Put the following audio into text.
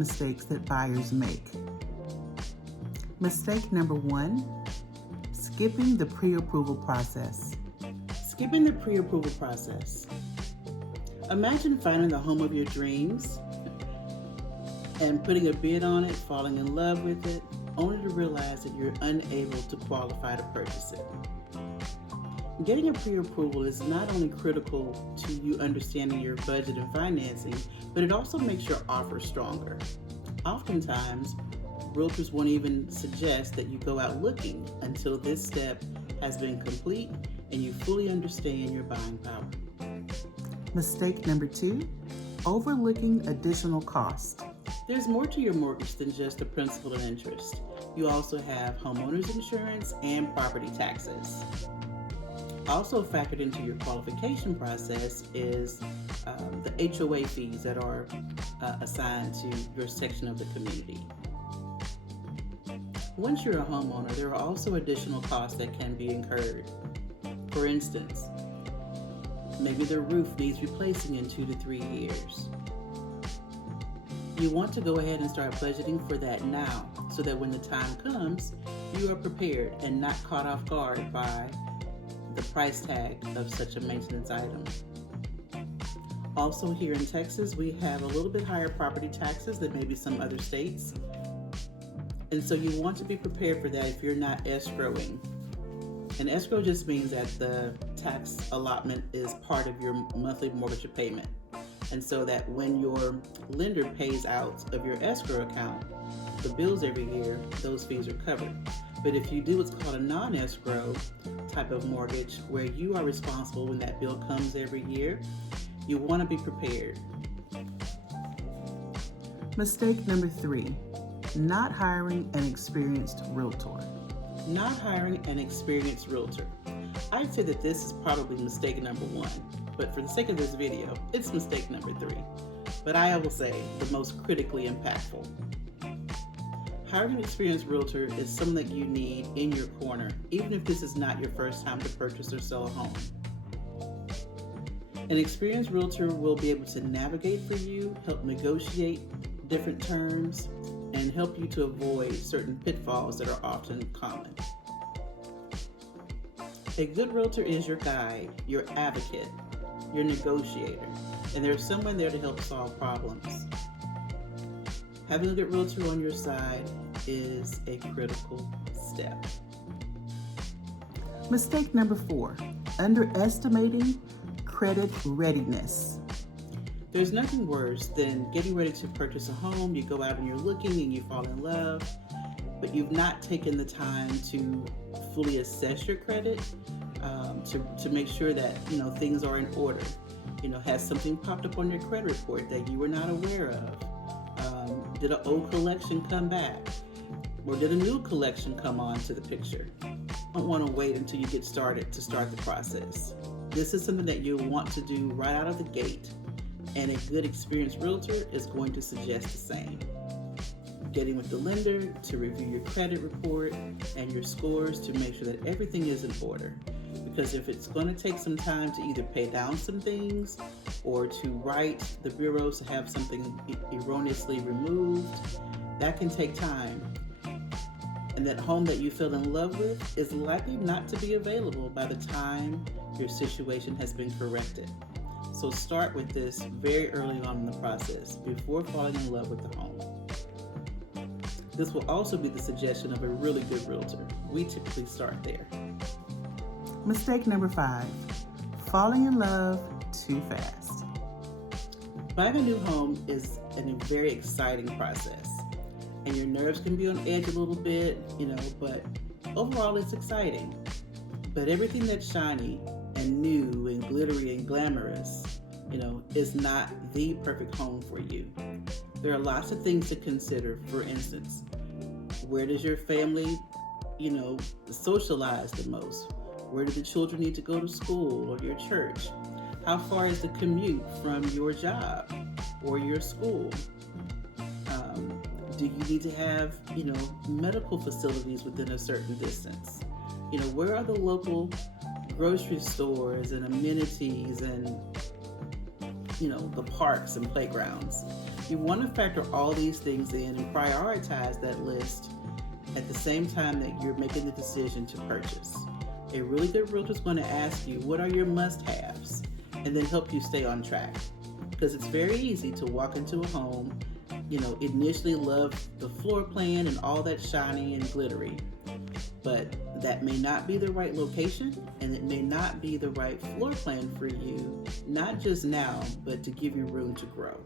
mistakes that buyers make. Mistake number 1, skipping the pre-approval process. Skipping the pre-approval process. Imagine finding the home of your dreams and putting a bid on it, falling in love with it, only to realize that you're unable to qualify to purchase it. Getting a pre-approval is not only critical to you understanding your budget and financing, but it also makes your offer stronger. Oftentimes, realtors won't even suggest that you go out looking until this step has been complete and you fully understand your buying power. Mistake number 2, overlooking additional cost. There's more to your mortgage than just the principal and interest. You also have homeowners insurance and property taxes. Also factored into your qualification process is the HOA fees that are assigned to your section of the community. Once you're a homeowner, there are also additional costs that can be incurred. For instance, maybe the roof needs replacing in 2 to 3 years. You want to go ahead and start budgeting for that now so that when the time comes, you are prepared and not caught off guard by the price tag of such a maintenance item. Also here in Texas, we have a little bit higher property taxes than maybe some other states. And so you want to be prepared for that if you're not escrowing. And escrow just means that the tax allotment is part of your monthly mortgage payment. And so that when your lender pays out of your escrow account the bills every year, those fees are covered. But if you do what's called a non-escrow type of mortgage, where you are responsible when that bill comes every year, you want to be prepared. Mistake number 3, not hiring an experienced realtor. Not hiring an experienced realtor. I'd say that this is probably mistake number 1, but for the sake of this video, it's mistake number 3. But I will say the most critically impactful. Hiring an experienced realtor is someone that you need in your corner, even if this is not your first time to purchase or sell a home. An experienced realtor will be able to navigate for you, help negotiate different terms, and help you to avoid certain pitfalls that are often common. A good realtor is your guide, your advocate, your negotiator, and there's someone there to help solve problems. Having a good realtor on your side is a critical step. Mistake number 4, underestimating credit readiness. There's nothing worse than getting ready to purchase a home. You go out and you're looking and you fall in love, but you've not taken the time to fully assess your credit, to make sure that things are in order. Has something popped up on your credit report that you were not aware of? Did an old collection come back? Or did a new collection come onto the picture? Don't want to wait until you get started to start the process. This is something that you'll want to do right out of the gate, and a good experienced realtor is going to suggest the same. Getting with the lender to review your credit report and your scores to make sure that everything is in order. Because if it's going to take some time to either pay down some things or to write the bureaus to have something erroneously removed, that can take time. And that home that you fell in love with is likely not to be available by the time your situation has been corrected. So start with this very early on in the process before falling in love with the home. This will also be the suggestion of a really good realtor. We typically start there. Mistake number 5, falling in love too fast. Buying a new home is a very exciting process, and your nerves can be on edge a little bit, but overall it's exciting. But everything that's shiny and new and glittery and glamorous, is not the perfect home for you. There are lots of things to consider. For instance, where does your family, socialize the most? Where do the children need to go to school or your church? How far is the commute from your job or your school? Do you need to have, medical facilities within a certain distance? Where are the local grocery stores and amenities and the parks and playgrounds. You want to factor all these things in and prioritize that list at the same time that you're making the decision to purchase. A really good realtor is going to ask you, what are your must-haves? And then help you stay on track. Because it's very easy to walk into a home, initially love the floor plan and all that shiny and glittery. But that may not be the right location, and it may not be the right floor plan for you, not just now, but to give you room to grow.